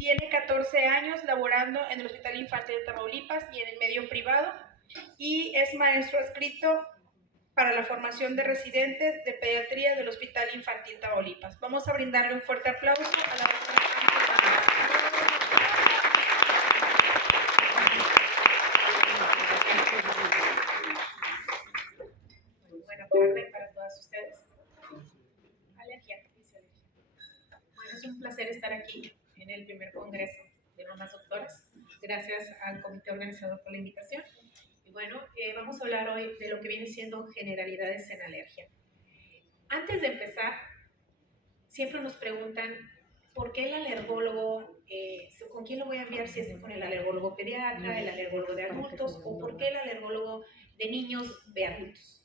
Tiene 14 años laborando en el Hospital Infantil de Tamaulipas y en el medio privado, y es maestro adscrito para la formación de residentes de pediatría del Hospital Infantil Tamaulipas. Vamos a brindarle un fuerte aplauso a la doctora. Buenas tardes para todas ustedes. Alergia. Bueno, es un placer estar aquí en el primer congreso de mamás doctoras. Gracias al comité organizador por la invitación. Y bueno, vamos a hablar hoy de lo que viene siendo generalidades en alergia. Antes de empezar, siempre nos preguntan por qué el alergólogo, con quién lo voy a enviar, si es con el alergólogo pediatra, el alergólogo de adultos, o por qué el alergólogo de niños de adultos.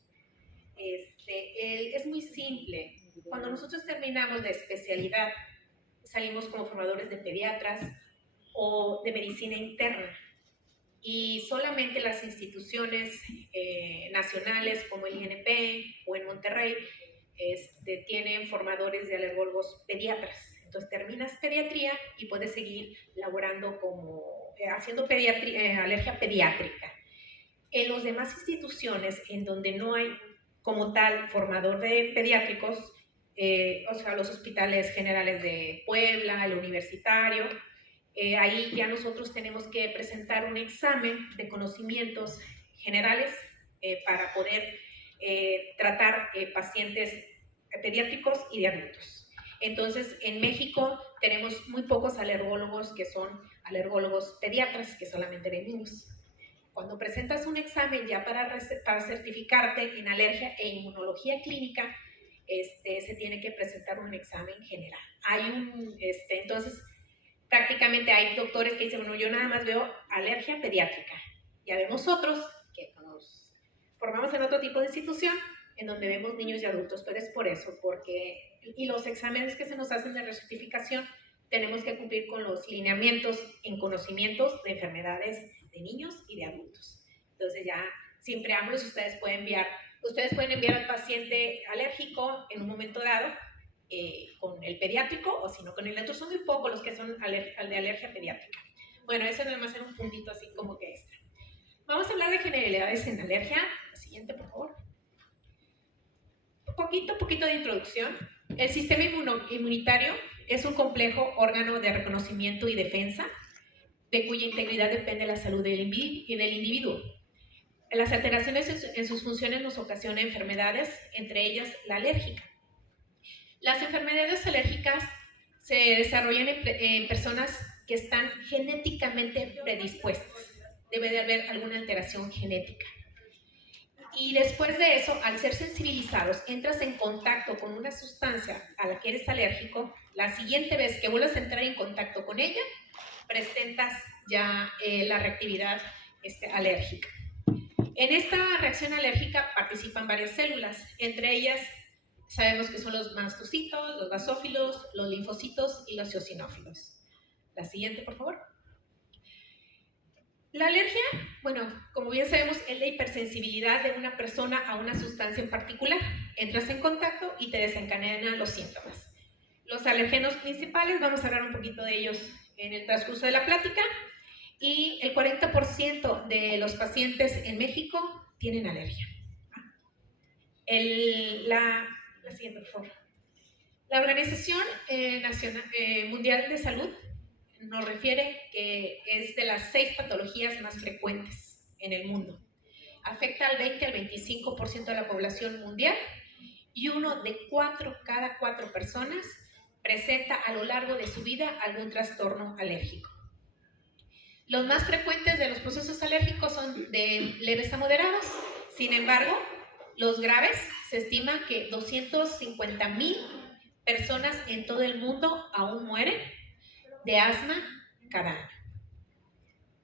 Es muy simple. Cuando nosotros terminamos de especialidad, salimos como formadores de pediatras o de medicina interna, y solamente las instituciones nacionales como el INP o en Monterrey tienen formadores de alergólogos pediatras. Entonces terminas pediatría y puedes seguir laborando como haciendo alergia pediátrica. En las demás instituciones en donde no hay como tal formador de pediátricos, o sea, los hospitales generales de Puebla, el universitario, ahí ya nosotros tenemos que presentar un examen de conocimientos generales para poder tratar pacientes pediátricos y de adultos. Entonces, en México tenemos muy pocos alergólogos que son alergólogos pediatras, que solamente de niños. Cuando presentas un examen ya para certificarte en alergia e inmunología clínica, se tiene que presentar un examen general. Entonces, prácticamente hay doctores que dicen, bueno, yo nada más veo alergia pediátrica. Ya vemos otros que nos formamos en otro tipo de institución en donde vemos niños y adultos, pero es por eso, y los exámenes que se nos hacen de recertificación tenemos que cumplir con los lineamientos en conocimientos de enfermedades de niños y de adultos. Entonces ya, sin preámbulos, ustedes pueden enviar al paciente alérgico en un momento dado, con el pediátrico, o si no con el otro. Son muy pocos los que son de alergia pediátrica. Bueno, eso nada más era un puntito así como que extra. Vamos a hablar de generalidades en alergia. La siguiente, por favor. Poquito de introducción. El sistema inmunitario es un complejo órgano de reconocimiento y defensa, de cuya integridad depende la salud del individuo. Las alteraciones en sus funciones nos ocasionan enfermedades, entre ellas la alérgica. Las enfermedades alérgicas se desarrollan en personas que están genéticamente predispuestas. Debe de haber alguna alteración genética. Y después de eso, al ser sensibilizados, entras en contacto con una sustancia a la que eres alérgico. La siguiente vez que vuelvas a entrar en contacto con ella, presentas ya la reactividad alérgica. En esta reacción alérgica participan varias células, entre ellas sabemos que son los mastocitos, los basófilos, los linfocitos y los eosinófilos. La siguiente, por favor. La alergia, bueno, como bien sabemos, es la hipersensibilidad de una persona a una sustancia en particular. Entras en contacto y te desencadenan los síntomas. Los alergenos principales, vamos a hablar un poquito de ellos en el transcurso de la plática. Y el 40% de los pacientes en México tienen alergia. La siguiente, por favor. La Organización Mundial de Salud nos refiere que es de las 6 patologías más frecuentes en el mundo. Afecta al 20 al 25% de la población mundial, y uno de cada 4 personas presenta a lo largo de su vida algún trastorno alérgico. Los más frecuentes de los procesos alérgicos son de leves a moderados. Sin embargo, los graves, se estima que 250,000 personas en todo el mundo aún mueren de asma cada año.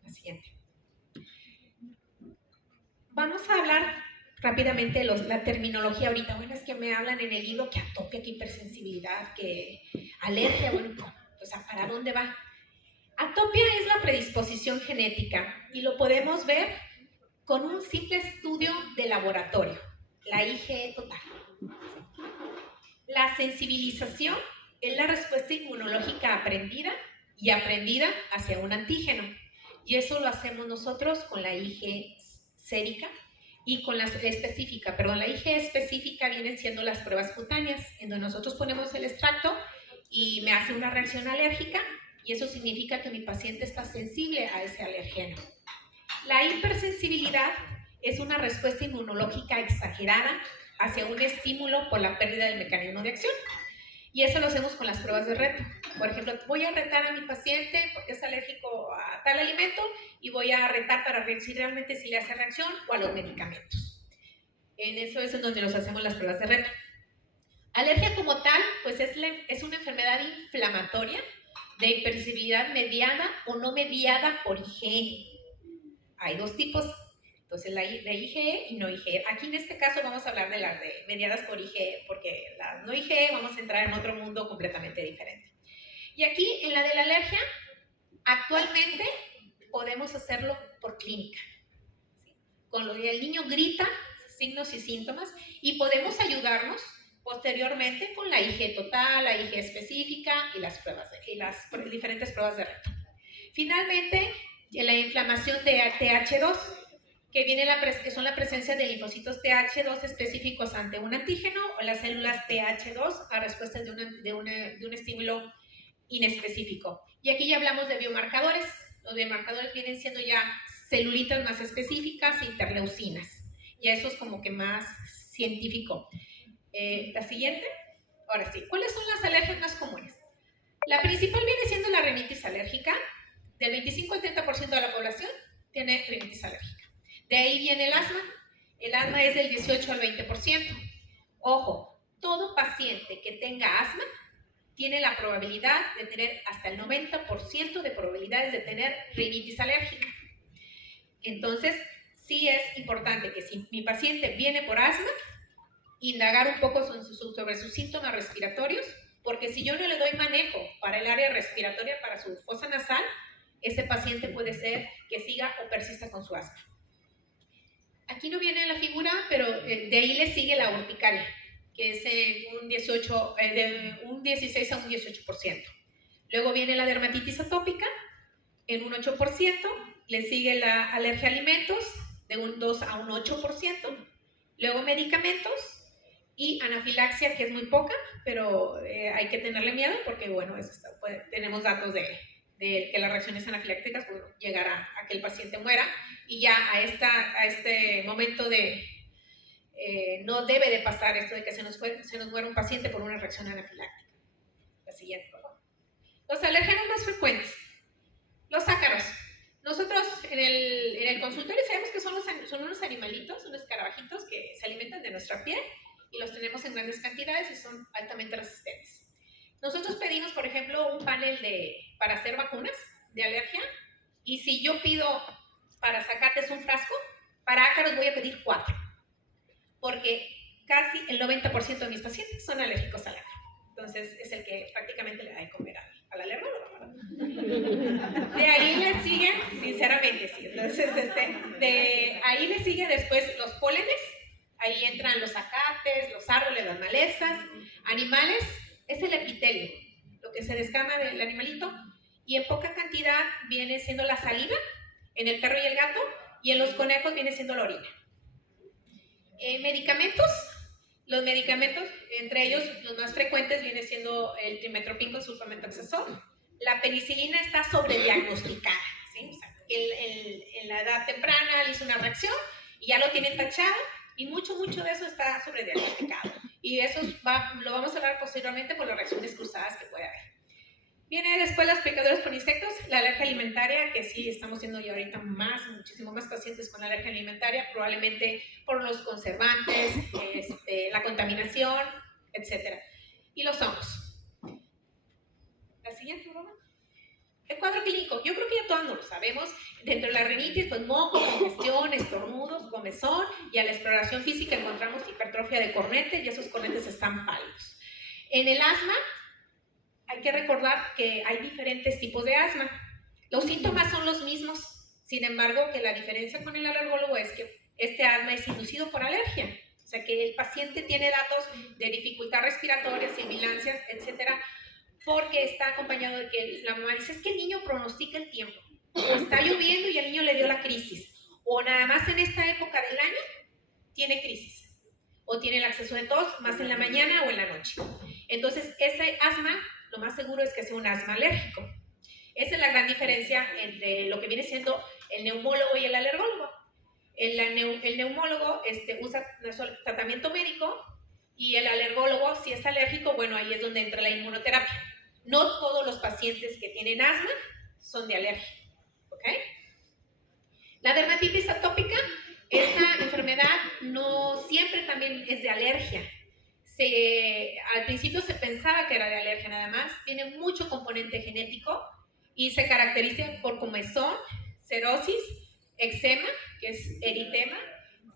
La siguiente. Vamos a hablar rápidamente de la terminología ahorita. Bueno, es que me hablan en el libro que atopia, que hipersensibilidad, que alergia. Bueno, o sea, ¿para dónde va? Atopia es la predisposición genética y lo podemos ver con un simple estudio de laboratorio, la IgE total. La sensibilización es la respuesta inmunológica aprendida y aprendida hacia un antígeno. Y eso lo hacemos nosotros con la IG sérica y con la específica. Perdón, la IG específica vienen siendo las pruebas cutáneas, en donde nosotros ponemos el extracto y me hace una reacción alérgica, y eso significa que mi paciente está sensible a ese alergeno. La hipersensibilidad es una respuesta inmunológica exagerada hacia un estímulo por la pérdida del mecanismo de acción. Y eso lo hacemos con las pruebas de reto. Por ejemplo, voy a retar a mi paciente porque es alérgico a tal alimento y voy a retar para ver si realmente si le hace reacción o a los medicamentos. En eso es en donde nos hacemos las pruebas de reto. Alergia como tal, pues es una enfermedad inflamatoria de hipersensibilidad mediada o no mediada por IgE. Hay dos tipos, entonces la de IgE y no IgE. Aquí en este caso vamos a hablar de las de mediadas por IgE, porque las no IgE vamos a entrar en otro mundo completamente diferente. Y aquí en la de la alergia, actualmente podemos hacerlo por clínica. ¿Sí? Con lo que el niño grita, signos y síntomas, y podemos ayudarnos posteriormente con la IgE total, la IgE específica y las diferentes pruebas de reto. Finalmente, la inflamación de TH2, que son la presencia de linfocitos TH2 específicos ante un antígeno o las células TH2 a respuesta de un estímulo inespecífico. Y aquí ya hablamos de biomarcadores. Los biomarcadores vienen siendo ya celulitas más específicas, interleucinas. Ya eso es como que más científico. La siguiente. Ahora sí, ¿cuáles son las alergias más comunes? La principal viene siendo la rinitis alérgica. Del 25 al 30% de la población tiene rinitis alérgica. De ahí viene el asma. El asma es del 18 al 20%. Ojo, todo paciente que tenga asma tiene la probabilidad de tener hasta el 90% de probabilidades de tener rinitis alérgica. Entonces, sí es importante que si mi paciente viene por asma, indagar un poco sobre sus síntomas respiratorios, porque si yo no le doy manejo para el área respiratoria, para su fosa nasal, ese paciente puede ser que siga o persista con su asma. Aquí no viene en la figura, pero de ahí le sigue la urticaria, que es de un 16 a un 18%. Luego viene la dermatitis atópica, en un 8%. Le sigue la alergia a alimentos, de un 2 a un 8%. Luego medicamentos y anafilaxia, que es muy poca, pero hay que tenerle miedo porque, bueno, tenemos datos de que las reacciones anafilácticas pueden llegar a que el paciente muera, y ya a este momento no debe de pasar esto de que se nos muera un paciente por una reacción anafiláctica. La siguiente, por favor. Los alérgenos más frecuentes. Los ácaros. Nosotros en el consultorio sabemos que son unos animalitos, unos escarabajitos que se alimentan de nuestra piel y los tenemos en grandes cantidades y son altamente resistentes. Nosotros pedimos, por ejemplo, un panel para hacer vacunas de alergia, y si yo pido para zacate un frasco, para ácaros voy a pedir 4, porque casi el 90% de mis pacientes son alérgicos al ácaro. Entonces es el que prácticamente le da de comer al alergólogo, ¿verdad? De ahí le siguen, sinceramente, sí. Entonces, de ahí le siguen después los pólenes, ahí entran los zacates, los árboles, las malezas, animales. Es el epitelio, lo que se descama del animalito, y en poca cantidad viene siendo la saliva en el perro y el gato, y en los conejos viene siendo la orina. Medicamentos. Los medicamentos, entre ellos los más frecuentes viene siendo el trimestoprim con sulfamethoxazol. La penicilina está sobrediagnosticada, ¿sí? O sea, en la edad temprana le hizo una reacción y ya lo tienen tachado, y mucho de eso está sobrediagnosticado. Y eso lo vamos a hablar posteriormente por las reacciones cruzadas que puede haber. Viene después las picaduras por insectos, la alergia alimentaria, que sí estamos viendo ya ahorita muchísimo más pacientes con alergia alimentaria, probablemente por los conservantes, la contaminación, etc. Y los hongos. La siguiente, ¿no? El cuadro clínico, yo creo que ya todos lo sabemos. Dentro de la rinitis, pues moco, congestión, estornudos, comezón, y a la exploración física encontramos hipertrofia de cornetes, y esos cornetes están pálidos. En el asma, hay que recordar que hay diferentes tipos de asma. Los síntomas son los mismos, sin embargo, que la diferencia con el alergólogo es que este asma es inducido por alergia. O sea, que el paciente tiene datos de dificultad respiratoria, sibilancias, etcétera, porque está acompañado de que la mamá dice, es que el niño pronostica el tiempo, o está lloviendo y al niño le dio la crisis, o nada más en esta época del año tiene crisis, o tiene el acceso de tos más en la mañana o en la noche. Entonces, ese asma, lo más seguro es que sea un asma alérgico. Esa es la gran diferencia entre lo que viene siendo el neumólogo y el alergólogo. El neumólogo usa tratamiento médico y el alergólogo, si es alérgico, bueno, ahí es donde entra la inmunoterapia. No todos los pacientes que tienen asma son de alergia, ¿ok? La dermatitis atópica, esta enfermedad no siempre también es de alergia. Al principio se pensaba que era de alergia nada más, tiene mucho componente genético y se caracteriza por comezón, cerosis, eczema, que es eritema,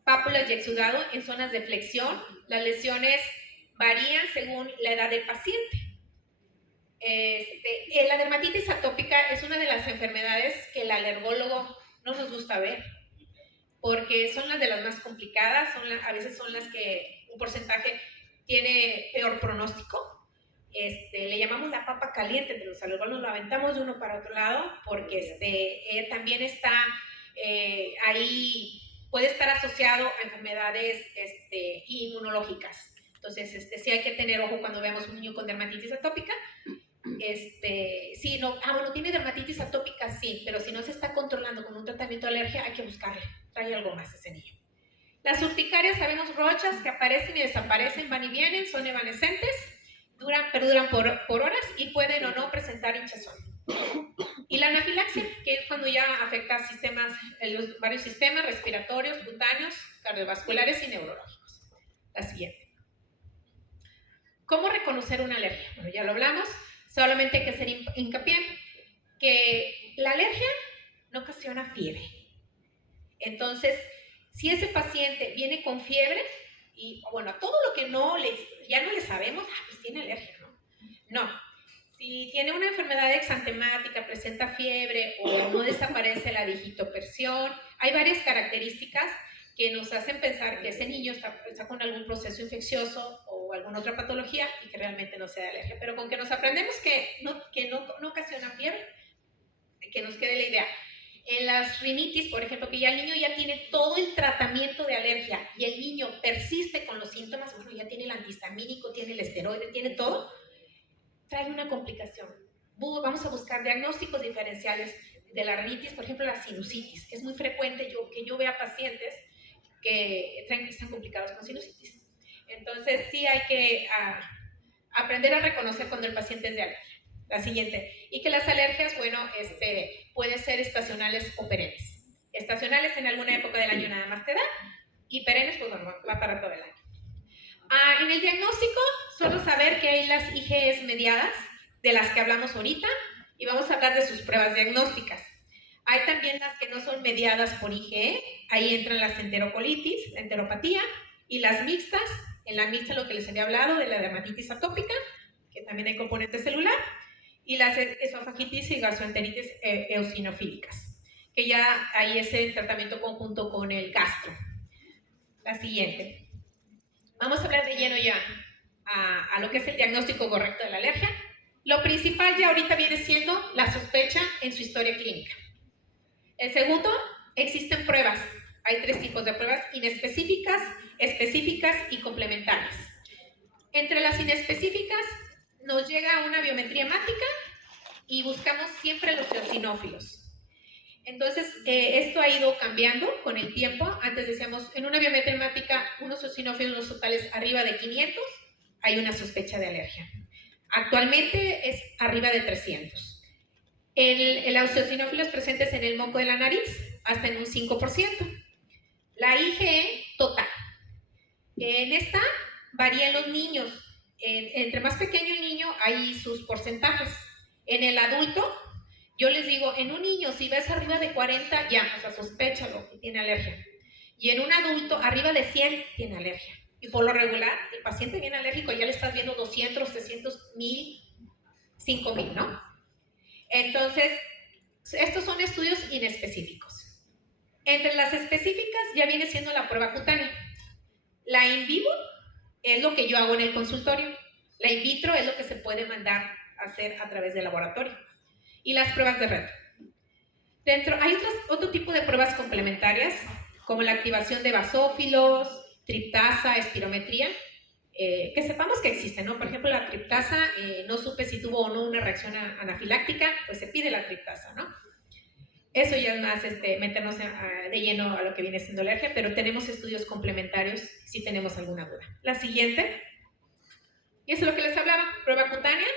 pápulas y exudado en zonas de flexión. Las lesiones varían según la edad del paciente. La dermatitis atópica es una de las enfermedades que el alergólogo no nos gusta ver, porque son las de las más complicadas, a veces son las que un porcentaje tiene peor pronóstico. Le llamamos la papa caliente, entre los alergólogos lo aventamos de uno para otro lado, porque también está ahí, puede estar asociado a enfermedades inmunológicas. Entonces, sí hay que tener ojo cuando veamos un niño con dermatitis atópica. Sí, no, bueno, tiene dermatitis atópica, sí, pero si no se está controlando con un tratamiento de alergia, hay que buscarle, trae algo más ese niño. Las urticarias, sabemos, rochas que aparecen y desaparecen, van y vienen, son evanescentes, perduran por horas y pueden o no presentar hinchazón. Y la anafilaxia, que es cuando ya afecta los varios sistemas respiratorios, cutáneos, cardiovasculares y neurológicos. La siguiente. ¿Cómo reconocer una alergia? Bueno, ya lo hablamos, solamente hay que hacer hincapié que la alergia no ocasiona fiebre. Entonces, si ese paciente viene con fiebre, y bueno, todo lo que ya no le sabemos, pues tiene alergia, ¿no? No. Si tiene una enfermedad exantemática, presenta fiebre o no desaparece la digitopersión, hay varias características que nos hacen pensar que ese niño está con algún proceso infeccioso o alguna otra patología y que realmente no sea de alergia. Pero con que nos aprendemos que no ocasiona fiebre, que nos quede la idea. En las rinitis, por ejemplo, que ya el niño ya tiene todo el tratamiento de alergia y el niño persiste con los síntomas, bueno, ya tiene el antihistamínico, tiene el esteroide, tiene todo, trae una complicación. Vamos a buscar diagnósticos diferenciales de la rinitis, por ejemplo, la sinusitis. Es muy frecuente que yo vea pacientes que están complicados con sinusitis. Entonces, sí hay que aprender a reconocer cuando el paciente es de alergia. La siguiente. Y que las alergias, bueno, pueden ser estacionales o perennes. Estacionales en alguna época del año nada más te da, y perennes, pues bueno, va para todo el año. En el diagnóstico, solo saber que hay las IgEs mediadas, de las que hablamos ahorita, y vamos a hablar de sus pruebas diagnósticas. Hay también las que no son mediadas por IgE, ahí entran las enterocolitis, la enteropatía, y las mixtas, en la mixta lo que les había hablado de la dermatitis atópica, que también hay componente celular, y las esofagitis y gastroenteritis eosinofílicas, que ya hay ese tratamiento conjunto con el gastro. La siguiente. Vamos a hablar de lleno ya a lo que es el diagnóstico correcto de la alergia. Lo principal ya ahorita viene siendo la sospecha en su historia clínica. El segundo, existen pruebas. Hay 3 tipos de pruebas: inespecíficas, específicas y complementarias. Entre las inespecíficas nos llega una biometría hemática y buscamos siempre los eosinófilos. Entonces, esto ha ido cambiando con el tiempo. Antes decíamos, en una biometría hemática, unos eosinófilos totales arriba de 500, hay una sospecha de alergia. Actualmente es arriba de 300. Los eosinófilos presentes en el moco de la nariz, hasta en un 5%. La IgE total. En esta varía en los niños. Entre más pequeño el niño, hay sus porcentajes. En el adulto, yo les digo, en un niño, si ves arriba de 40, ya, o sea, sospéchalo que tiene alergia. Y en un adulto, arriba de 100, tiene alergia. Y por lo regular, el paciente viene alérgico, ya le estás viendo 200, 300, 1000, 5000, ¿no? Entonces, estos son estudios inespecíficos. Entre las específicas ya viene siendo la prueba cutánea. La in vivo es lo que yo hago en el consultorio. La in vitro es lo que se puede mandar hacer a través del laboratorio. Y las pruebas de reto. Hay otro tipo de pruebas complementarias, como la activación de basófilos, triptasa, espirometría, que sepamos que existen, ¿no? Por ejemplo, la triptasa, no supe si tuvo o no una reacción anafiláctica, pues se pide la triptasa, ¿no? Eso ya es más meternos de lleno a lo que viene siendo alergia, pero tenemos estudios complementarios si tenemos alguna duda. La siguiente, y eso es lo que les hablaba, prueba cutánea,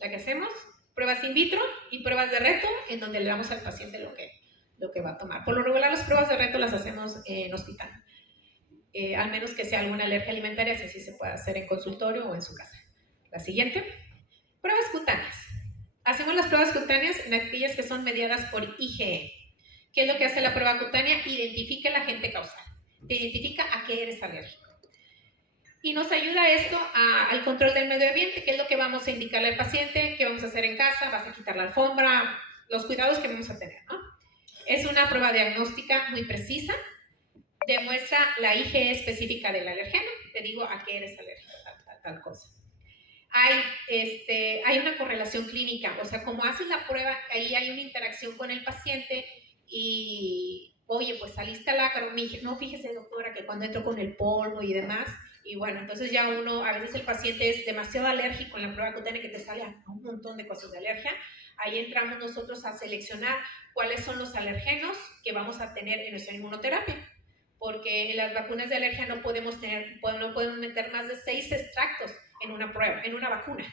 la que hacemos, pruebas in vitro y pruebas de reto, en donde le damos al paciente lo que va a tomar. Por lo regular, las pruebas de reto las hacemos en hospital. Al menos que sea alguna alergia alimentaria, así se puede hacer en consultorio o en su casa. La siguiente, pruebas cutáneas. Hacemos las pruebas cutáneas en aquellas que son mediadas por IgE. ¿Qué es lo que hace la prueba cutánea? Identifica el agente causal. Te identifica a qué eres alérgico. Y nos ayuda esto al control del medio ambiente, que es lo que vamos a indicarle al paciente, qué vamos a hacer en casa, vas a quitar la alfombra, los cuidados que vamos a tener, ¿no? Es una prueba diagnóstica muy precisa, demuestra la IgE específica del alergeno, te digo a qué eres alérgico, tal cosa. Hay una correlación clínica, o sea, como haces la prueba, ahí hay una interacción con el paciente y, oye, pues saliste al ácaro, no, fíjese doctora que cuando entro con el polvo y demás, y bueno, entonces ya a veces el paciente es demasiado alérgico en la prueba cutánea que te sale a un montón de cosas de alergia, ahí entramos nosotros a seleccionar cuáles son los alergenos que vamos a tener en nuestra inmunoterapia, porque en las vacunas de alergia no podemos meter más de 6 extractos en una prueba, en una vacuna,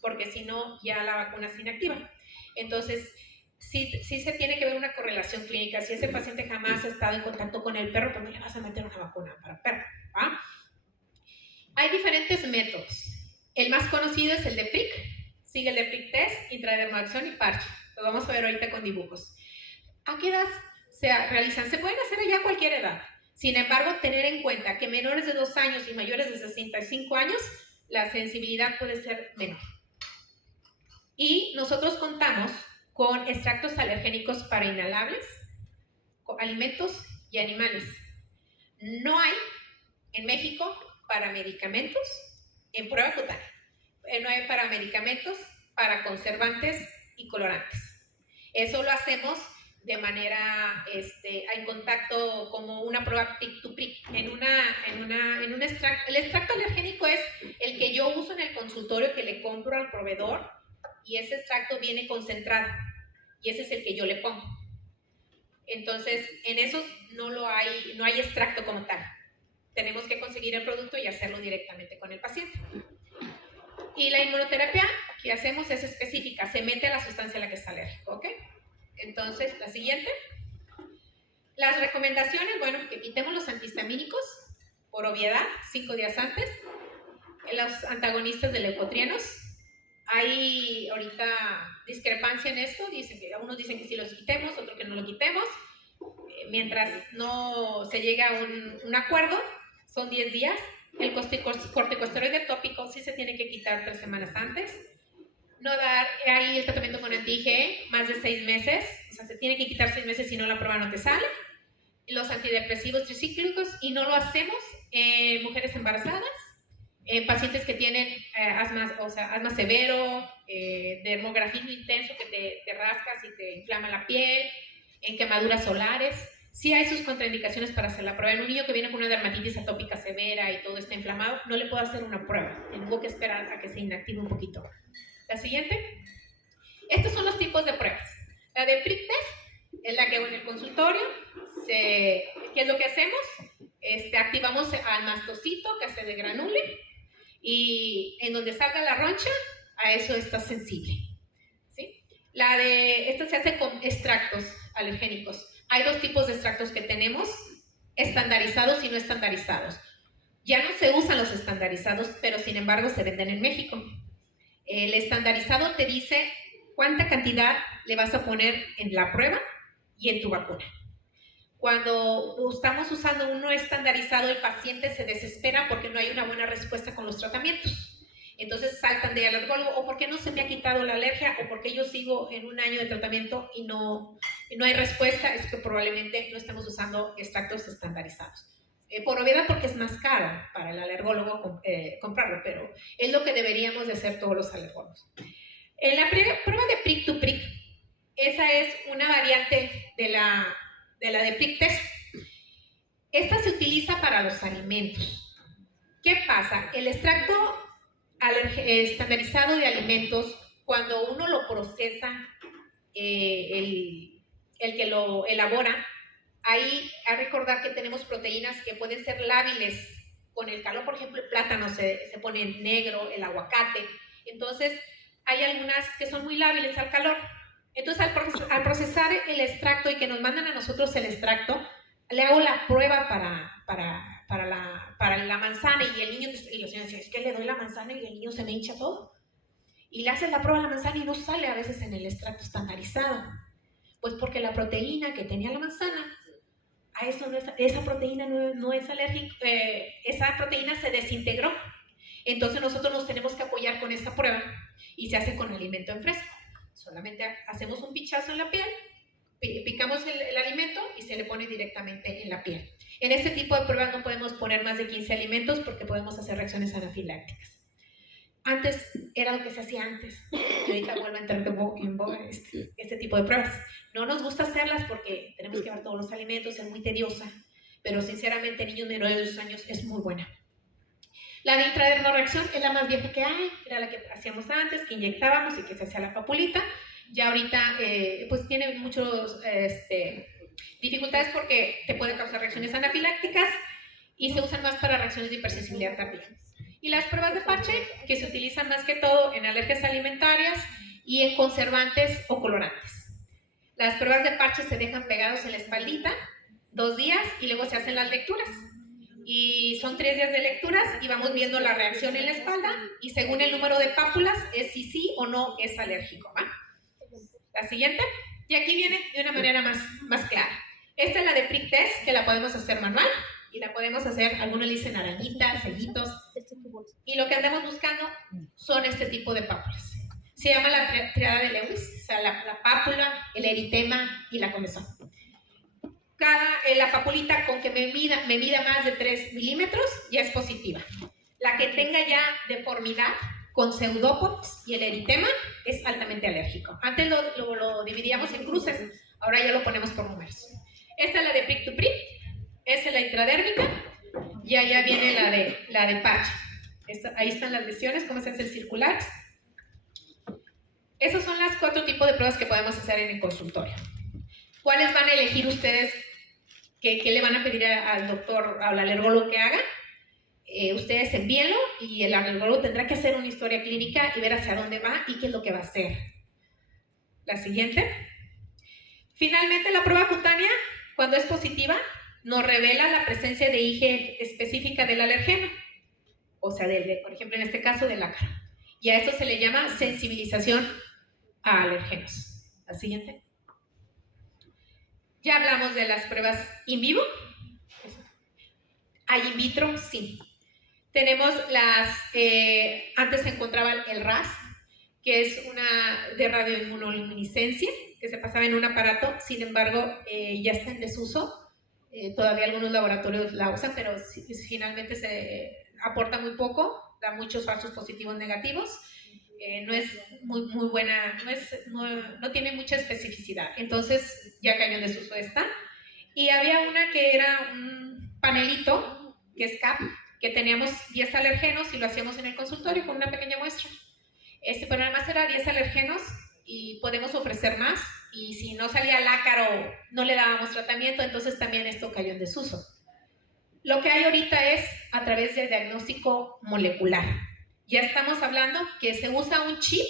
porque si no, ya la vacuna se inactiva. Entonces, sí se tiene que ver una correlación clínica. Si ese paciente jamás ha estado en contacto con el perro, pues no le vas a meter una vacuna para perro, ¿va? Hay diferentes métodos. El más conocido es el de PRIC, sigue el de PRIC test, intradermoacción y parche. Lo vamos a ver ahorita con dibujos. ¿A qué edad se realizan? Se pueden hacer ya a cualquier edad. Sin embargo, tener en cuenta que menores de 2 años y mayores de 65 años, la sensibilidad puede ser menor. Y nosotros contamos con extractos alergénicos para inhalables, alimentos y animales. No hay en México para medicamentos en prueba cutánea. No hay para medicamentos, para conservantes y colorantes. Eso lo hacemos de manera en contacto como una prueba PRIC-to-PRIC. El extracto alergénico es el que yo uso en el consultorio, que le compro al proveedor, y ese extracto viene concentrado y ese es el que yo le pongo. Entonces, en esos no hay extracto como tal. Tenemos que conseguir el producto y hacerlo directamente con el paciente. Y la inmunoterapia que hacemos es específica, se mete a la sustancia a la que está alérgico, ¿ok? Entonces, la siguiente. Las recomendaciones, bueno, que quitemos los antihistamínicos por obviedad, 5 días antes. Los antagonistas de leucotrienos. Hay ahorita discrepancia en esto, algunos dicen que sí los quitemos, otros que no lo quitemos. Mientras no se llegue a un acuerdo, son 10 días. El corticosteroide tópico sí se tiene que quitar 3 semanas antes. No dar ahí el tratamiento con anti-IgE más de 6 meses, o sea, se tiene que quitar 6 meses si no la prueba no te sale. Los antidepresivos tricíclicos, y no lo hacemos en mujeres embarazadas, en pacientes que tienen asma severo, dermografismo intenso, que te rascas y te inflama la piel, en quemaduras solares. Sí hay sus contraindicaciones para hacer la prueba. En un niño que viene con una dermatitis atópica severa y todo está inflamado, no le puedo hacer una prueba. Tengo que esperar a que se inactive un poquito. La siguiente. Estos son los tipos de pruebas. La de PRIC test es la que en el consultorio, ¿qué es lo que hacemos? Activamos al mastocito que se degranule y en donde salga la roncha, a eso está sensible. ¿Sí? Esto se hace con extractos alergénicos. Hay 2 tipos de extractos que tenemos, estandarizados y no estandarizados. Ya no se usan los estandarizados, pero sin embargo se venden en México. El estandarizado te dice cuánta cantidad le vas a poner en la prueba y en tu vacuna. Cuando estamos usando uno estandarizado, el paciente se desespera porque no hay una buena respuesta con los tratamientos. Entonces saltan de alergólogo, o porque no se me ha quitado la alergia, o porque yo sigo en un año de tratamiento y no hay respuesta, es que probablemente no estemos usando extractos estandarizados. Por obviedad, porque es más caro para el alergólogo comprarlo, pero es lo que deberíamos de hacer todos los alergólogos. En la prueba de prick to prick, esa es una variante de la de prick test. Esta se utiliza para los alimentos. ¿Qué pasa? El extracto estandarizado de alimentos, cuando uno lo procesa, el que lo elabora, ahí a recordar que tenemos proteínas que pueden ser lábiles con el calor. Por ejemplo, el plátano se pone negro, el aguacate. Entonces, hay algunas que son muy lábiles al calor. Entonces, al procesar el extracto y que nos mandan a nosotros el extracto, le hago la prueba para la manzana, y el niño, y los niños dicen, es que le doy la manzana y el niño se me hincha todo. Y le haces la prueba a la manzana y no sale a veces en el extracto estandarizado. Pues porque la proteína que tenía la manzana, a eso esa proteína no es alérgica, esa proteína se desintegró. Entonces nosotros nos tenemos que apoyar con esta prueba, y se hace con alimento en fresco. Solamente hacemos un pichazo en la piel, picamos el alimento y se le pone directamente en la piel. En este tipo de pruebas no podemos poner más de 15 alimentos porque podemos hacer reacciones anafilácticas. Antes era lo que se hacía antes, y ahorita vuelve a entrar en boga este tipo de pruebas. No nos gusta hacerlas porque tenemos que ver todos los alimentos, es muy tediosa, pero sinceramente en niños menores de 2 años es muy buena. La de intradermoreacción es la más vieja que hay, era la que hacíamos antes, que inyectábamos y que se hacía la papulita. Ya ahorita pues tiene muchas dificultades porque te puede causar reacciones anafilácticas y se usan más para reacciones de hipersensibilidad también. Y las pruebas de parche, que se utilizan más que todo en alergias alimentarias y en conservantes o colorantes. Las pruebas de parche se dejan pegados en la espaldita 2 días y luego se hacen las lecturas. Y son 3 días de lecturas y vamos viendo la reacción en la espalda, y según el número de pápulas es si sí o no es alérgico, ¿va? La siguiente, y aquí viene de una manera más clara. Esta es la de prick test, que la podemos hacer manual y la podemos hacer, algunos le dicen arañitas, sellitos, y lo que andamos buscando son este tipo de pápulas. Se llama la triada de Lewis, o sea, la pápula, el eritema y la comezón. La papulita con que me mida más de 3 milímetros ya es positiva. La que tenga ya deformidad con pseudópodos y el eritema es altamente alérgico. Antes lo dividíamos en cruces, ahora ya lo ponemos por números. Esta es la de prick to prick, esta es la intradérmica, y allá viene la de parche. Ahí están las lesiones, cómo se hace el circular. Esos son los 4 tipos de pruebas que podemos hacer en el consultorio. ¿Cuáles van a elegir ustedes? ¿Qué le van a pedir al doctor, al alergólogo que haga? Ustedes envíenlo y el alergólogo tendrá que hacer una historia clínica y ver hacia dónde va y qué es lo que va a hacer. La siguiente. Finalmente, la prueba cutánea, cuando es positiva, nos revela la presencia de IgE específica del alergeno, o sea, por ejemplo, en este caso del ácaro. Y a esto se le llama sensibilización a alergenos. La siguiente. Ya hablamos de las pruebas in vivo. ¿Hay in vitro? Sí. Tenemos antes se encontraba el RAS, que es una de radioinmunoluminiscencia, que se pasaba en un aparato, sin embargo, ya está en desuso. Todavía algunos laboratorios la usan, pero finalmente se aporta muy poco, da muchos falsos positivos negativos. No es muy buena, no tiene mucha especificidad, entonces ya cayó en desuso esta. Y había una que era un panelito, que es CAP, que teníamos 10 alergenos y lo hacíamos en el consultorio con una pequeña muestra. Pero además era 10 alergenos y podemos ofrecer más, y si no salía el ácaro no le dábamos tratamiento, entonces también esto cayó en desuso. Lo que hay ahorita es a través del diagnóstico molecular. Ya estamos hablando que se usa un chip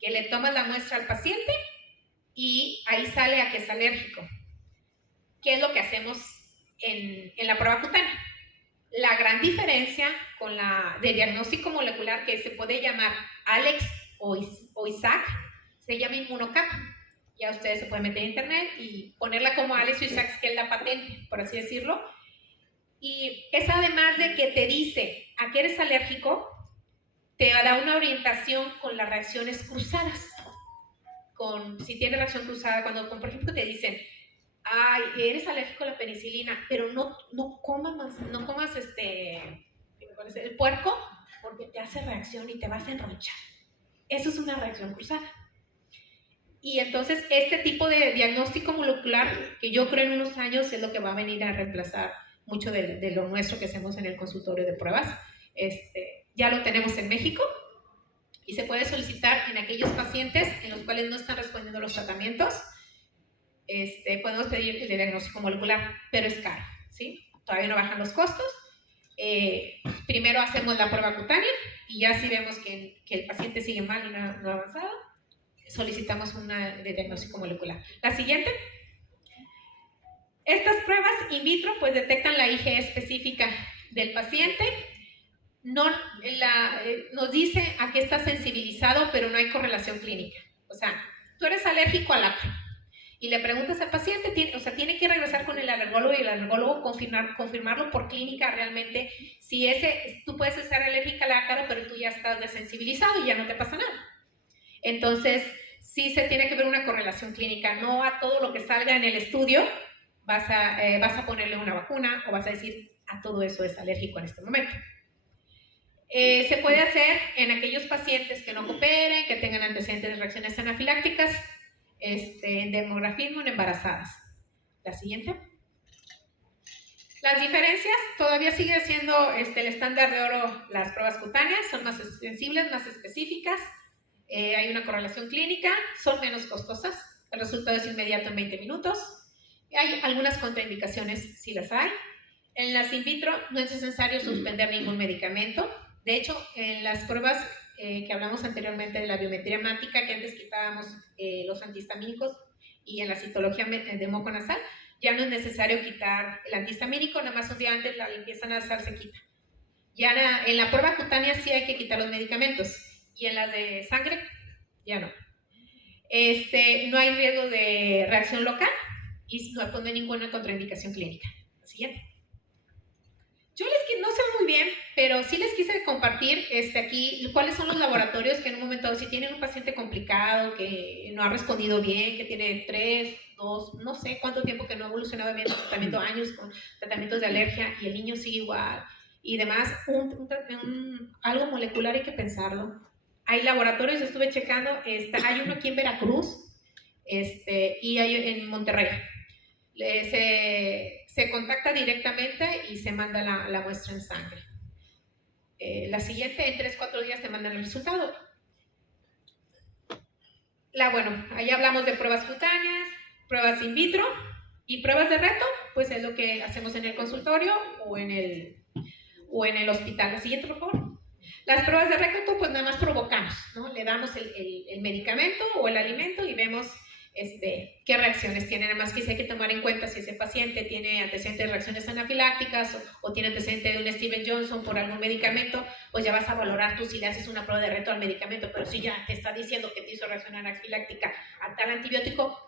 que le tomas la muestra al paciente y ahí sale a que es alérgico. ¿Qué es lo que hacemos en la prueba cutánea? La gran diferencia con la de diagnóstico molecular, que se puede llamar Alex o Isaac, se llama Inmunocap. Ya ustedes se pueden meter en internet y ponerla como Alex o Isaac, que es la patente, por así decirlo. Y es además de que te dice a qué eres alérgico, te da una orientación con las reacciones cruzadas. Si tienes reacción cruzada, cuando por ejemplo te dicen, ay, eres alérgico a la penicilina, pero no comas el puerco porque te hace reacción y te vas a enronchar. Eso es una reacción cruzada. Y entonces este tipo de diagnóstico molecular, que yo creo en unos años es lo que va a venir a reemplazar mucho de lo nuestro que hacemos en el consultorio de pruebas, ya lo tenemos en México y se puede solicitar en aquellos pacientes en los cuales no están respondiendo los tratamientos. Podemos pedir el diagnóstico molecular, pero es caro, ¿sí? Todavía no bajan los costos. Primero hacemos la prueba cutánea y ya si vemos que el paciente sigue mal y no ha avanzado, solicitamos una de diagnóstico molecular. La siguiente. Estas pruebas in vitro pues detectan la IgE específica del paciente. Nos dice a qué está sensibilizado, pero no hay correlación clínica. O sea, tú eres alérgico al ácaro y le preguntas al paciente, tiene que regresar con el alergólogo y el alergólogo confirmarlo por clínica realmente si tú puedes ser alérgica al ácaro, pero tú ya estás desensibilizado y ya no te pasa nada. Entonces, sí se tiene que ver una correlación clínica, no a todo lo que salga en el estudio vas a ponerle una vacuna o vas a decir a todo eso es alérgico en este momento. Se puede hacer en aquellos pacientes que no cooperen, que tengan antecedentes de reacciones anafilácticas, en demografismo, en embarazadas. La siguiente. Las diferencias, todavía sigue siendo el estándar de oro las pruebas cutáneas, son más sensibles, más específicas, hay una correlación clínica, son menos costosas, el resultado es inmediato en 20 minutos, hay algunas contraindicaciones, sí las hay. En las in vitro no es necesario suspender ningún medicamento. De hecho, en las pruebas que hablamos anteriormente de la biometría hemática, que antes quitábamos los antihistamínicos, y en la citología de moco nasal, ya no es necesario quitar el antihistamínico, nada más un día antes la limpieza nasal se quita. Ya en la prueba cutánea sí hay que quitar los medicamentos, y en las de sangre, ya no. No hay riesgo de reacción local y no pone ninguna contraindicación clínica. Siguiente. Yo no sé muy bien, pero sí les quise compartir aquí cuáles son los laboratorios que en un momento dado, si tienen un paciente complicado, que no ha respondido bien, que tiene 3, 2, no sé cuánto tiempo que no ha evolucionado bien el tratamiento, años con tratamientos de alergia y el niño sigue igual y demás, algo molecular hay que pensarlo. Hay laboratorios, estuve checando, hay uno aquí en Veracruz y hay en Monterrey. Se contacta directamente y se manda la muestra en sangre. La siguiente, en 3-4 días te mandan el resultado. Bueno, ahí hablamos de pruebas cutáneas, pruebas in vitro y pruebas de reto, pues es lo que hacemos en el consultorio o en el hospital. La siguiente, por favor. Las pruebas de reto, pues nada más provocamos, ¿no? Le damos el medicamento o el alimento y vemos qué reacciones tiene. Además que sí hay que tomar en cuenta si ese paciente tiene antecedentes de reacciones anafilácticas o tiene antecedente de un Steven Johnson por algún medicamento, pues ya vas a valorar tú si le haces una prueba de reto al medicamento, pero si ya te está diciendo que te hizo reacción anafiláctica a tal antibiótico,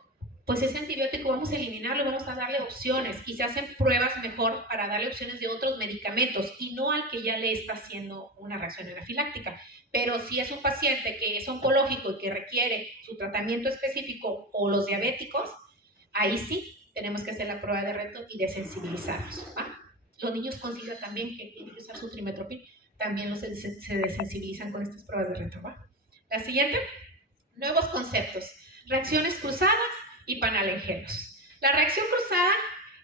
pues ese antibiótico vamos a eliminarlo y vamos a darle opciones y se hacen pruebas mejor para darle opciones de otros medicamentos y no al que ya le está haciendo una reacción anafiláctica. Pero si es un paciente que es oncológico y que requiere su tratamiento específico o los diabéticos, ahí sí tenemos que hacer la prueba de reto y desensibilizarlos, ¿va? Los niños con SIDA también, que tienen que usar su trimestoprim, también se desensibilizan con estas pruebas de reto, ¿va? La siguiente, nuevos conceptos, reacciones cruzadas y panalengenos. La reacción cruzada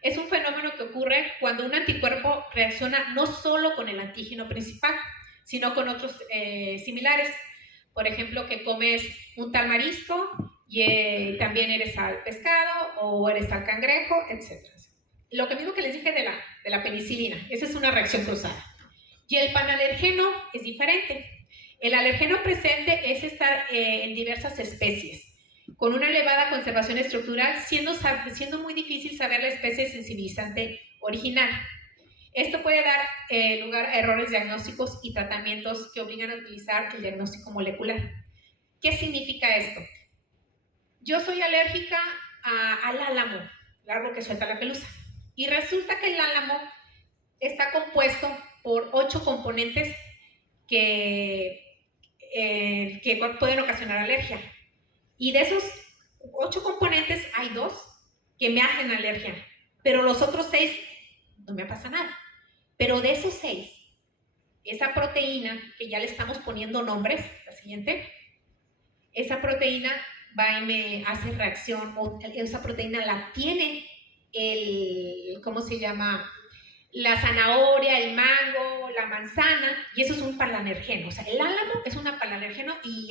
es un fenómeno que ocurre cuando un anticuerpo reacciona no solo con el antígeno principal, sino con otros similares. Por ejemplo, que comes un tal marisco y también eres al pescado o eres al cangrejo, etc. Lo que mismo que les dije de la penicilina, esa es una reacción cruzada. Y el panalergeno es diferente. El alergeno presente es estar en diversas especies, con una elevada conservación estructural, siendo muy difícil saber la especie sensibilizante original. Esto puede dar lugar a errores diagnósticos y tratamientos que obligan a utilizar el diagnóstico molecular. ¿Qué significa esto? Yo soy alérgica al álamo, el árbol que suelta la pelusa, y resulta que el álamo está compuesto por 8 componentes que pueden ocasionar alergia. Y de esos 8 componentes hay 2 que me hacen alergia, pero los otros 6 no me pasa nada. Pero de esos 6, esa proteína que ya le estamos poniendo nombres, la siguiente, esa proteína va y me hace reacción, o esa proteína la tiene ¿cómo se llama? La zanahoria, el mango, la manzana, y eso es un palanergeno. O sea, el álamo es un palanergeno y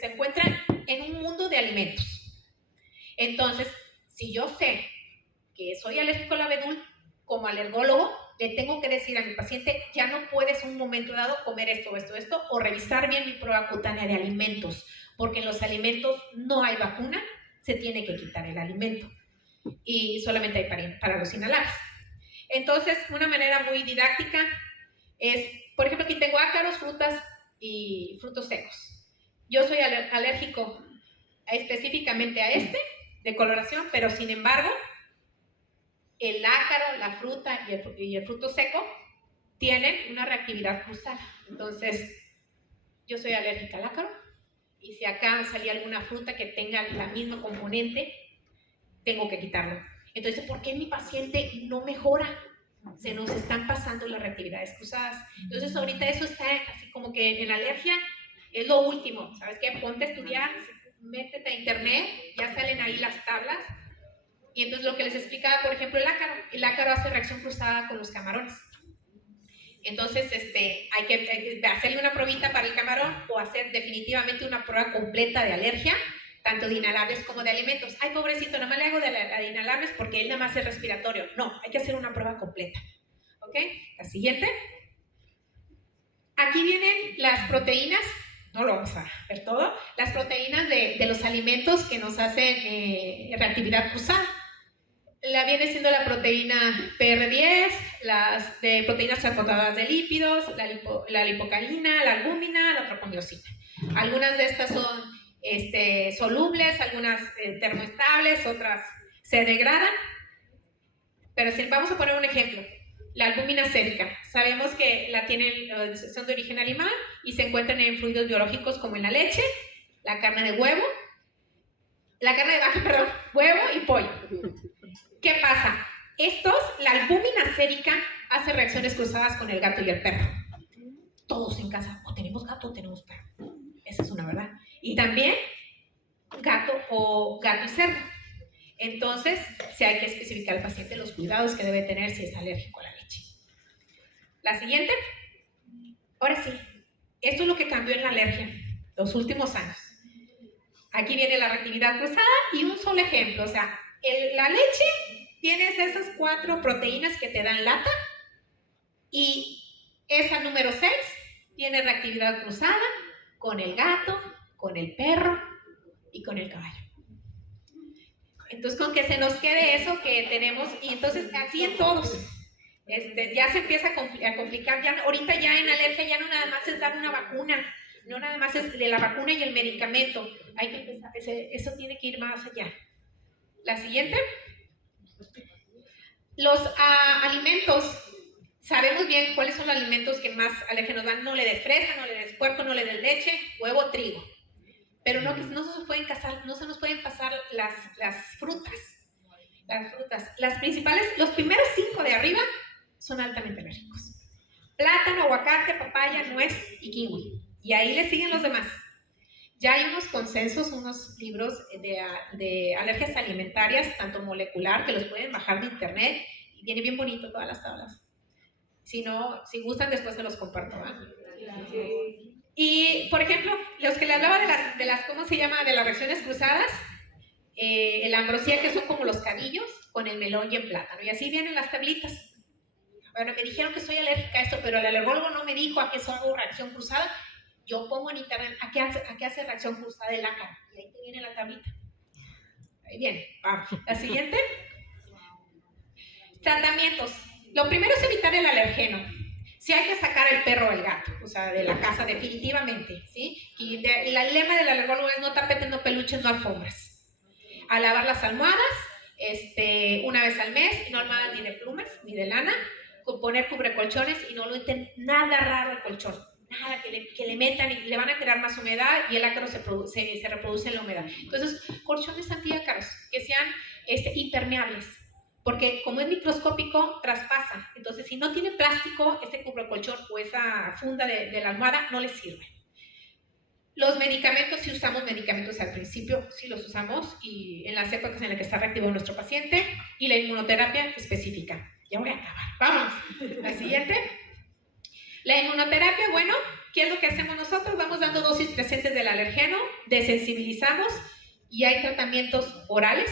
se encuentra en un mundo de alimentos. Entonces, si yo sé que soy alérgico al abedul, como alergólogo, le tengo que decir a mi paciente, ya no puedes en un momento dado comer esto, o revisar bien mi prueba cutánea de alimentos, porque en los alimentos no hay vacuna, se tiene que quitar el alimento y solamente hay para los inhalables. Entonces, una manera muy didáctica es, por ejemplo, aquí tengo ácaros, frutas y frutos secos. Yo soy alérgico específicamente a de coloración, pero sin embargo, el ácaro, la fruta y el fruto seco tienen una reactividad cruzada. Entonces, yo soy alérgica al ácaro, y si acá salía alguna fruta que tenga la misma componente, tengo que quitarlo. Entonces, ¿por qué mi paciente no mejora? Se nos están pasando las reactividades cruzadas. Entonces, ahorita eso está así como que en alergia es lo último. ¿Sabes qué? Ponte a estudiar, métete a internet, ya salen ahí las tablas. Y entonces lo que les explicaba, por ejemplo, el ácaro hace reacción cruzada con los camarones. Entonces, hay que hacerle una probita para el camarón o hacer definitivamente una prueba completa de alergia, tanto de inhalables como de alimentos. Ay, pobrecito, nada más le hago de inhalables porque él nada más es respiratorio. No, hay que hacer una prueba completa. ¿Ok? La siguiente. Aquí vienen las proteínas, no lo vamos a ver todo, las proteínas de los alimentos que nos hacen reactividad cruzada. La viene siendo la proteína PR10, las de proteínas transportadoras de lípidos, la lipocarina, la albúmina, la tropomiosina. Algunas de estas son solubles, algunas termoestables, otras se degradan. Pero si vamos a poner un ejemplo, la albúmina sérica, sabemos que son de origen animal y se encuentran en fluidos biológicos como en la leche, la carne de huevo, huevo y pollo. ¿Qué pasa? La albúmina sérica hace reacciones cruzadas con el gato y el perro. Todos en casa, o tenemos gato o tenemos perro. Esa es una verdad. Y también gato y cerdo. Entonces, sí hay que especificar al paciente los cuidados que debe tener si es alérgico a la leche. La siguiente. Ahora sí, esto es lo que cambió en la alergia los últimos años. Aquí viene la reactividad cruzada y un solo ejemplo. O sea, la leche, tienes esas 4 proteínas que te dan lata y esa número 6 tiene reactividad cruzada con el gato, con el perro y con el caballo. Entonces, con que se nos quede eso que tenemos, y entonces así en todos. Ya se empieza a complicar, ahorita ya en alergia ya no nada más es dar una vacuna, no nada más es de la vacuna y el medicamento, hay que empezar, eso tiene que ir más allá. La siguiente. Los alimentos, sabemos bien cuáles son los alimentos que más alergia nos dan. No le des fresa, no le des puerco, no le des leche, huevo, trigo. Pero no se nos pueden pasar las frutas. Las frutas. Las principales, los primeros 5 de arriba son altamente alérgicos. Plátano, aguacate, papaya, nuez y kiwi. Y ahí le siguen los demás. Ya hay unos consensos, unos libros de alergias alimentarias, tanto molecular, que los pueden bajar de internet, y viene bien bonito todas las tablas. Si gustan, después se los comparto. ¿Eh? Y, por ejemplo, los que le hablaba de las ¿cómo se llama? De las reacciones cruzadas, el ambrosía, que son como los cadillos, con el melón y el plátano. Y así vienen las tablitas. Bueno, me dijeron que soy alérgica a esto, pero el alergólogo no me dijo a qué hago reacción cruzada. Yo pongo en internet a qué hace reacción cruzada el ácaro. Y ahí te viene la tablita. Ahí viene. La siguiente. Tratamientos. Lo primero es evitar el alergeno. Sí hay que sacar el perro o el gato, o sea, de la casa definitivamente, ¿sí? Y el lema del alergólogo es no tapetes, no peluches, no alfombras. A lavar las almohadas, una vez al mes, no almohadas ni de plumas, ni de lana, poner cubrecolchones y no lo intenten nada raro el colchón. Nada, que le metan y le van a crear más humedad y el ácaro se reproduce en la humedad. Entonces, colchones antiácaros que sean impermeables, porque como es microscópico, traspasa. Entonces, si no tiene plástico, este cubrecolchón o esa funda de la almohada no le sirve. Los medicamentos, si usamos medicamentos al principio, sí los usamos y en las épocas en las que está reactivado nuestro paciente, y la inmunoterapia específica. Ya voy a acabar, vamos. La siguiente. La inmunoterapia, bueno, ¿qué es lo que hacemos nosotros? Vamos dando dosis presentes del alergeno, desensibilizamos y hay tratamientos orales,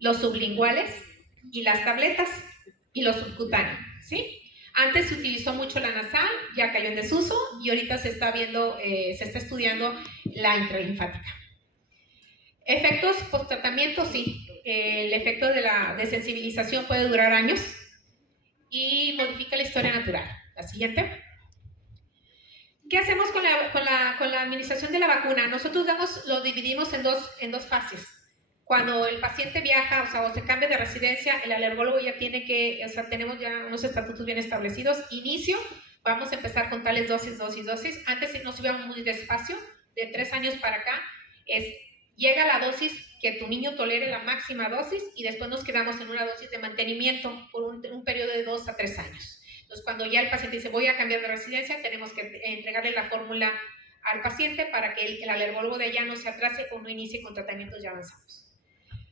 los sublinguales y las tabletas y los subcutáneos, ¿sí? Antes se utilizó mucho la nasal, ya cayó en desuso y ahorita se está estudiando la intralinfática. Efectos post-tratamiento, sí. El efecto de la desensibilización puede durar años y modifica la historia natural. La siguiente. ¿Qué hacemos con la administración de la vacuna? Nosotros lo dividimos en dos fases. Cuando el paciente viaja, o se cambia de residencia, el alergólogo ya tiene que, tenemos ya unos estatutos bien establecidos. Inicio, vamos a empezar con tales dosis. Antes nos íbamos muy despacio, de 3 años para acá, llega la dosis que tu niño tolere, la máxima dosis, y después nos quedamos en una dosis de mantenimiento por un periodo de 2 a 3 años. Entonces, cuando ya el paciente dice, voy a cambiar de residencia, tenemos que entregarle la fórmula al paciente para que el alergólogo de allá no se atrase o no inicie con tratamientos ya avanzados.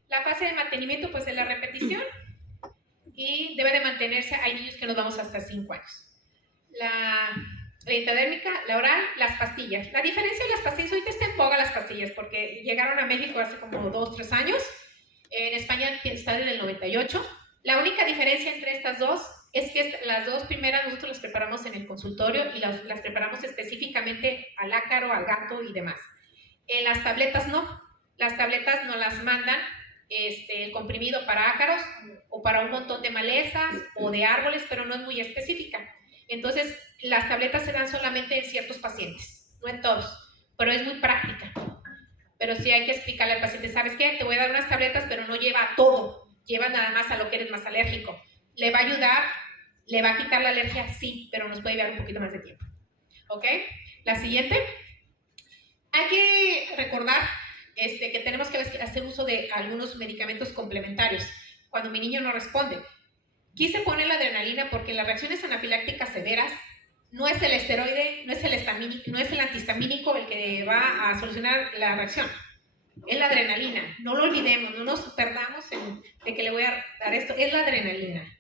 La fase de mantenimiento, pues, es la repetición y debe de mantenerse. Hay niños que nos vamos hasta 5 años. La intradérmica, la oral, las pastillas. La diferencia de las pastillas, ahorita está en boga las pastillas porque llegaron a México hace como 2 o 3 años. En España está en el 98. La única diferencia entre estas dos es que las 2 primeras nosotros las preparamos en el consultorio y las preparamos específicamente al ácaro, al gato y demás. Las tabletas no. Las tabletas nos las mandan el comprimido para ácaros o para un montón de malezas o de árboles, pero no es muy específica. Entonces, las tabletas se dan solamente en ciertos pacientes, no en todos, pero es muy práctica. Pero sí hay que explicarle al paciente, ¿sabes qué? Te voy a dar unas tabletas, pero no lleva todo, lleva nada más a lo que eres más alérgico. ¿Le va a ayudar? ¿Le va a quitar la alergia? Sí, pero nos puede llevar un poquito más de tiempo. ¿Ok? La siguiente. Hay que recordar que tenemos que hacer uso de algunos medicamentos complementarios cuando mi niño no responde. Quise poner la adrenalina porque las reacciones anafilácticas severas no es el esteroide, no es el antihistamínico el que va a solucionar la reacción. Es la adrenalina. No lo olvidemos, no nos perdamos de que le voy a dar esto. Es la adrenalina.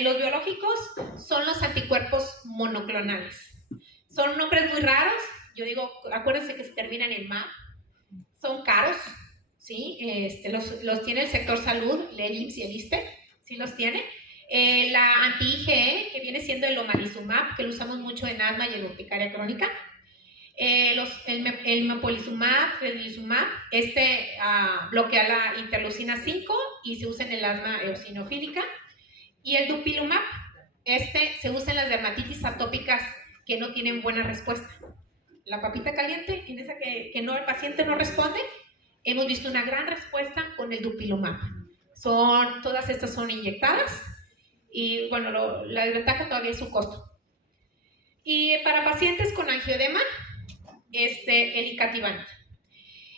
Los biológicos son los anticuerpos monoclonales. Son nombres muy raros. Yo digo, acuérdense que se terminan en MAP. Son caros, ¿sí? Los tiene el sector salud, el IMSS y el ISSSTE, ¿sí los tiene? La anti-IgE, que viene siendo el omalizumab, que lo usamos mucho en asma y en urticaria crónica. El mepolizumab, prednisolizumab, bloquea la interleucina 5 y se usa en el asma eosinofílica. Y el dupilumab, se usa en las dermatitis atópicas que no tienen buena respuesta. La papita caliente, en esa que el paciente no responde, hemos visto una gran respuesta con el dupilumab. Todas estas son inyectadas y, bueno, la desventaja todavía es su costo. Y para pacientes con angioedema, el icatibant.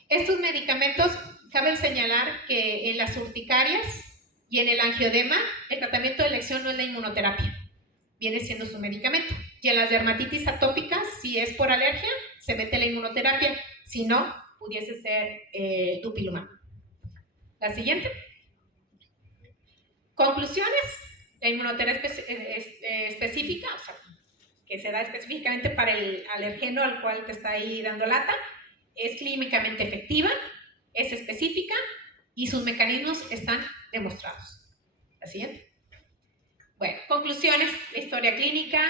Estos medicamentos, cabe señalar que en las urticarias y en el angioedema, el tratamiento de elección no es la inmunoterapia, viene siendo su medicamento. Y en las dermatitis atópicas, si es por alergia, se mete la inmunoterapia. Si no, pudiese ser dupilumab. La siguiente. Conclusiones. La inmunoterapia específica, o sea, que se da específicamente para el alergeno al cual te está ahí dando lata, es clínicamente efectiva, es específica y sus mecanismos están demostrados. La siguiente. Bueno, conclusiones, la historia clínica,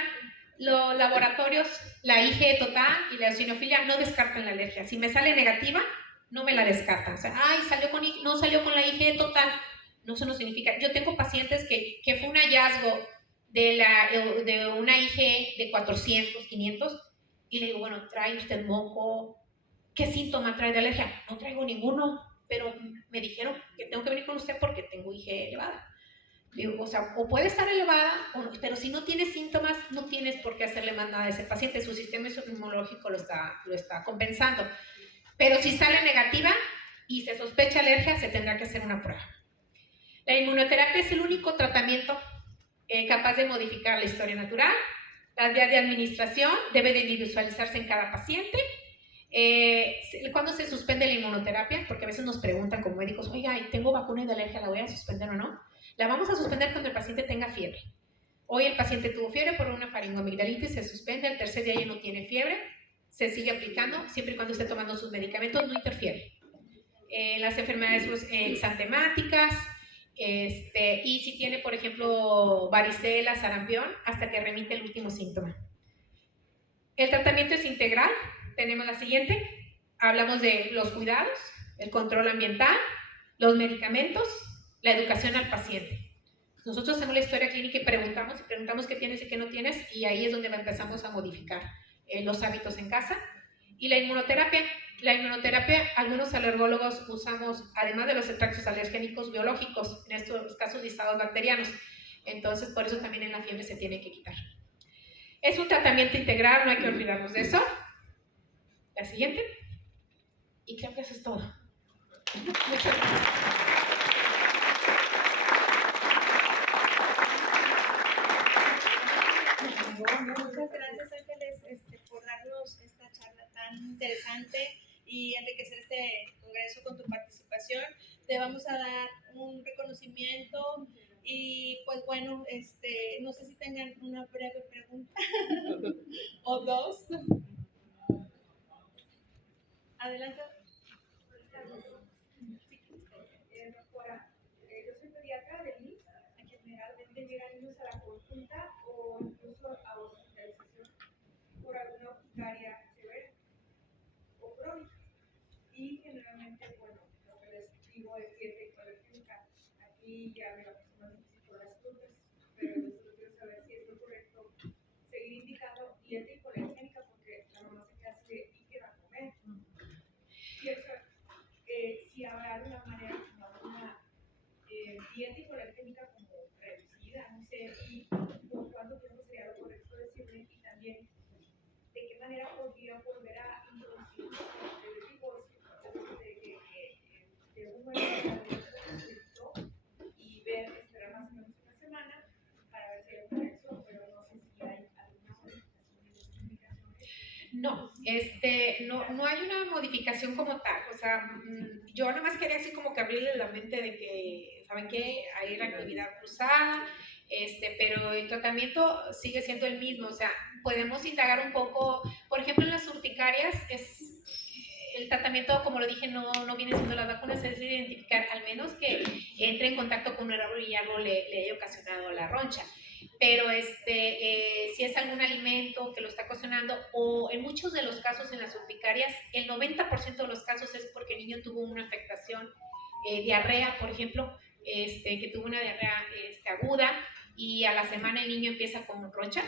los laboratorios, la IgE total y la eosinofilia no descartan la alergia. Si me sale negativa, no me la descartan. O sea, no salió con la IgE total. No, eso no significa. Yo tengo pacientes que fue un hallazgo de una IgE de 400, 500, y le digo, bueno, ¿trae usted moco? ¿Qué síntoma trae de alergia? No traigo ninguno, pero me dijeron que tengo que venir con usted porque tengo IgE elevada. Digo, o sea, o puede estar elevada, pero si no tiene síntomas, no tienes por qué hacerle más nada a ese paciente. Su sistema inmunológico lo está compensando. Pero si sale negativa y se sospecha alergia, se tendrá que hacer una prueba. La inmunoterapia es el único tratamiento capaz de modificar la historia natural. La vía de administración debe de individualizarse en cada paciente ¿Cuándo se suspende la inmunoterapia? Porque a veces nos preguntan como médicos, oiga, tengo vacuna de alergia, ¿la voy a suspender o no? La vamos a suspender cuando el paciente tenga fiebre. Hoy el paciente tuvo fiebre por una faringoamigdalitis, se suspende, al tercer día ya no tiene fiebre, se sigue aplicando, siempre y cuando esté tomando sus medicamentos, no interfiere. Las enfermedades pues, exantemáticas, y si tiene, por ejemplo, varicela, sarampión, hasta que remite el último síntoma. El tratamiento es integral. Tenemos la siguiente. Hablamos de los cuidados, el control ambiental, los medicamentos, la educación al paciente. Nosotros hacemos la historia clínica y preguntamos qué tienes y qué no tienes, y ahí es donde empezamos a modificar los hábitos en casa. Y la inmunoterapia. La inmunoterapia, algunos alergólogos usamos, además de los extractos alergénicos biológicos, en estos casos listados bacterianos. Entonces, por eso también en la fiebre se tiene que quitar. Es un tratamiento integral, no hay que olvidarnos de eso. La siguiente. Y creo que eso es todo. Muchas gracias. Muchas gracias, Ángeles, por darnos esta charla tan interesante y enriquecer este congreso con tu participación. Te vamos a dar un reconocimiento y pues bueno, no sé si tengan una breve pregunta o dos. Adelante. Doctora, yo soy pediatra de LIS, generalmente llegan niños a la consulta o incluso a hospitalización por alguna urticaria severa o crónica. Y generalmente, bueno, lo que les digo es dieta hipoalergénica. Aquí ya me la puse más difícil con las frutas, pero yo solo quiero saber si es lo correcto seguir indicando dieta hipoalergénica porque la mamá se queda así de ¿y qué va a comer? Quiero saber si habrá alguna manera como alguna dieta hipoalergénica como reducida, no sé, y por cuánto tiempo sería lo correcto decirle, y también de qué manera podría volver a introducir el divorcio, de un momento y ver, esperar más o menos una semana para ver si hay una reacción, pero no sé si hay alguna modificación de las indicaciones. No hay una modificación como tal, o sea, yo nada más quería así como que abrirle la mente de que, ¿saben qué? Hay la actividad cruzada, pero el tratamiento sigue siendo el mismo, o sea, podemos indagar un poco, por ejemplo, en las urticarias, el tratamiento, como lo dije, no viene siendo las vacunas, es identificar al menos que entre en contacto con un árbol y algo le haya ocasionado la roncha. Pero si es algún alimento que lo está ocasionando, o en muchos de los casos en las urticarias, el 90% de los casos es porque el niño tuvo una afectación, diarrea, por ejemplo, que tuvo una diarrea aguda, y a la semana el niño empieza con roncha.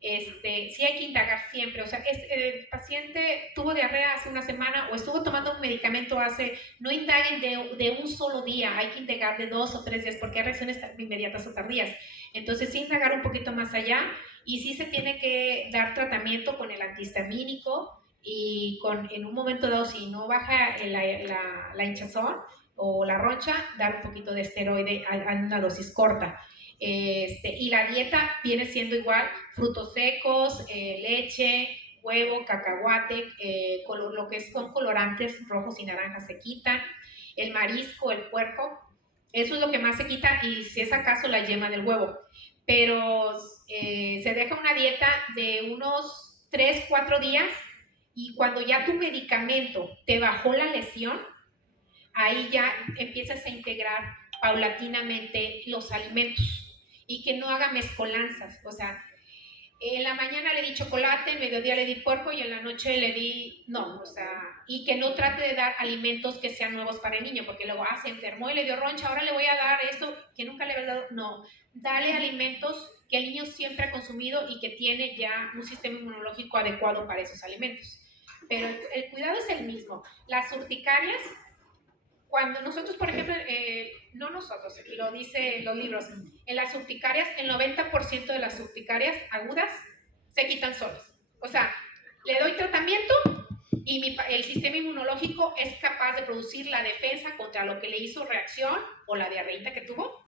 Sí hay que indagar siempre, o sea, el paciente tuvo diarrea hace una semana o estuvo tomando un medicamento no indaguen de un solo día, hay que indagar de 2 o 3 días porque hay reacciones inmediatas o tardías. Entonces sí indagar un poquito más allá, y sí se tiene que dar tratamiento con el antihistamínico, y en un momento dado, si no baja la hinchazón o la roncha, dar un poquito de esteroide a una dosis corta. Y la dieta viene siendo igual: frutos secos, leche, huevo, cacahuate, lo que son colorantes rojos y naranjas se quitan, el marisco, el puerco, eso es lo que más se quita, y si es acaso la yema del huevo. Pero se deja una dieta de unos 3-4 días, y cuando ya tu medicamento te bajó la lesión, ahí ya empiezas a integrar paulatinamente los alimentos, y que no haga mezcolanzas, o sea, en la mañana le di chocolate, en mediodía le di puerco y en la noche le di, no, o sea, y que no trate de dar alimentos que sean nuevos para el niño, porque luego, se enfermó y le dio roncha, ahora le voy a dar esto que nunca le había dado. No, dale alimentos que el niño siempre ha consumido y que tiene ya un sistema inmunológico adecuado para esos alimentos. Pero el cuidado es el mismo. Las urticarias, cuando nosotros, por ejemplo, no nosotros, lo dicen los libros, en las urticarias, el 90% de las urticarias agudas se quitan solas. O sea, le doy tratamiento y el sistema inmunológico es capaz de producir la defensa contra lo que le hizo reacción o la diarreíta que tuvo,